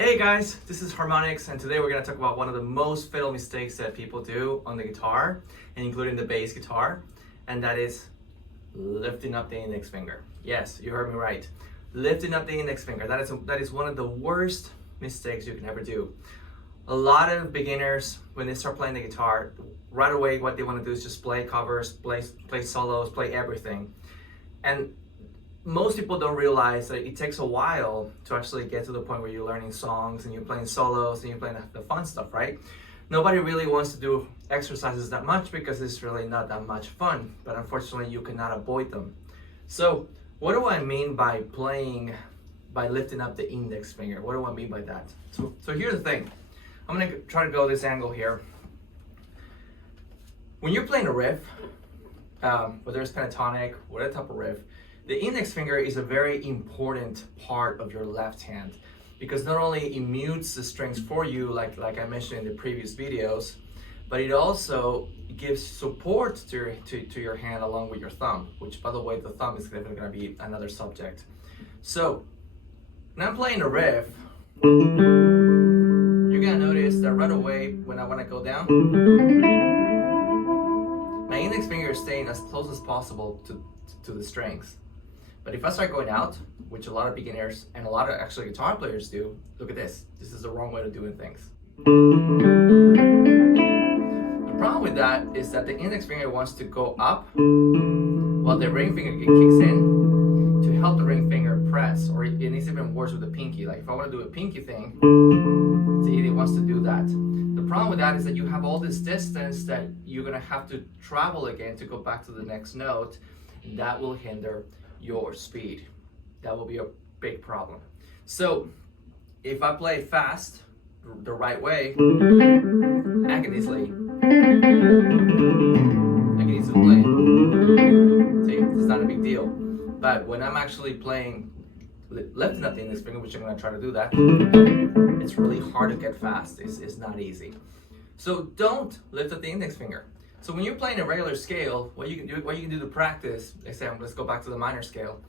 Hey guys, this is Harmonics, and today we're going to talk about one of the most fatal mistakes that people do on the guitar, and including the bass guitar, and that is lifting up the index finger. Yes, you heard me right. Lifting up the index finger. That is one of the worst mistakes you can ever do. A lot of beginners, when they start playing the guitar, right away what they want to do is just play covers, play solos, play everything. And most people don't realize that it takes a while to actually get to the point where you're learning songs and you're playing solos and you're playing the fun stuff, right? Nobody really wants to do exercises that much because it's really not that much fun, but unfortunately you cannot avoid them. So what do I mean by lifting up the index finger? What do I mean by that? So here's the thing. I'm gonna try to go this angle here. When you're playing a riff, whether it's pentatonic, whatever type of riff, the index finger is a very important part of your left hand because not only it mutes the strings for you, like I mentioned in the previous videos, but it also gives support to your hand along with your thumb, which, by the way, the thumb is definitely going to be another subject. So when I'm playing a riff, you're going to notice that right away when I go down, my index finger is staying as close as possible to the strings. But if I start going out, which a lot of beginners and a lot of actually guitar players do, look at this. This is the wrong way of doing things. The problem with that is that the index finger wants to go up while the ring finger kicks in to help the ring finger press, or it needs even worse with the pinky. Like if I want to do a pinky thing, see, it wants to do that. The problem with that is that you have all this distance that you're going to have to travel again to go back to the next note, and that will hinder your speed. That will be a big problem. So if I play fast the right way, I can easily play. See, it's not a big deal. But when I'm actually playing lifting up the index finger, which I'm going to try to do that, it's really hard to get fast. It's not easy. So don't lift up the index finger. So when you're playing a regular scale, what you can do to practice, let's go back to the minor scale.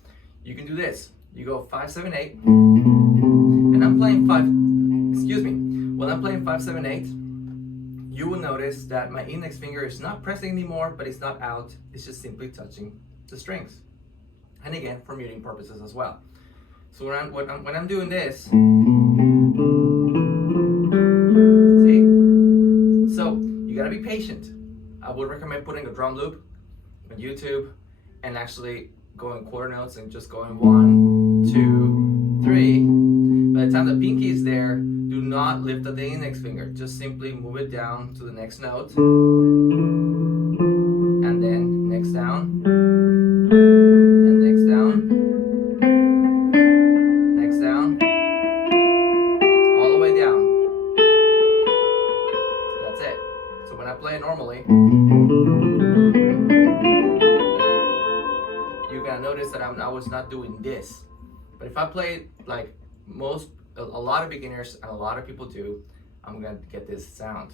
You can do this. You go 5, 7, 8, and I'm playing when I'm playing 5, 7, 8, you will notice that my index finger is not pressing anymore, but it's not out. It's just simply touching the strings. And again, for muting purposes as well. So when I'm doing this, see? So you gotta be patient. I would recommend putting a drum loop on YouTube and actually going quarter notes and just going 1, 2, 3. By the time the pinky is there, do not lift up the index finger. Just simply move it down to the next note. And then next down. And next down. Next down. All the way down. That's it. So when I play it normally, you're gonna notice that I was not doing this. But if I play it like a lot of beginners and a lot of people do, I'm gonna get this sound.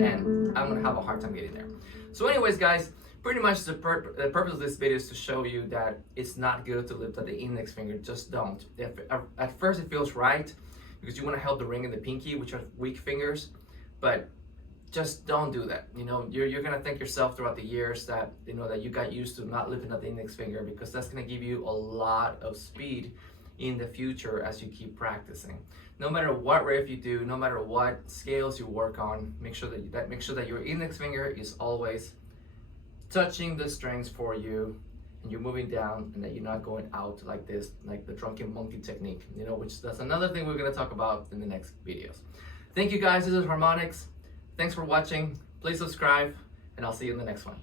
And I'm gonna have a hard time getting there. So anyways, guys, pretty much the purpose of this video is to show you that it's not good to lift up the index finger. Just don't. At first it feels right, because you want to help the ring and the pinky, which are weak fingers, but just don't do that. You know, you're gonna thank yourself throughout the years that that you got used to not lifting up the index finger, because that's gonna give you a lot of speed in the future as you keep practicing. No matter what riff you do, no matter what scales you work on, make sure that your index finger is always touching the strings for you, and you're moving down, and that you're not going out like this, like the drunken monkey technique, which that's another thing we're going to talk about in the next videos. Thank you guys. This is Harmonics. Thanks for watching. Please subscribe, and I'll see you in the next one.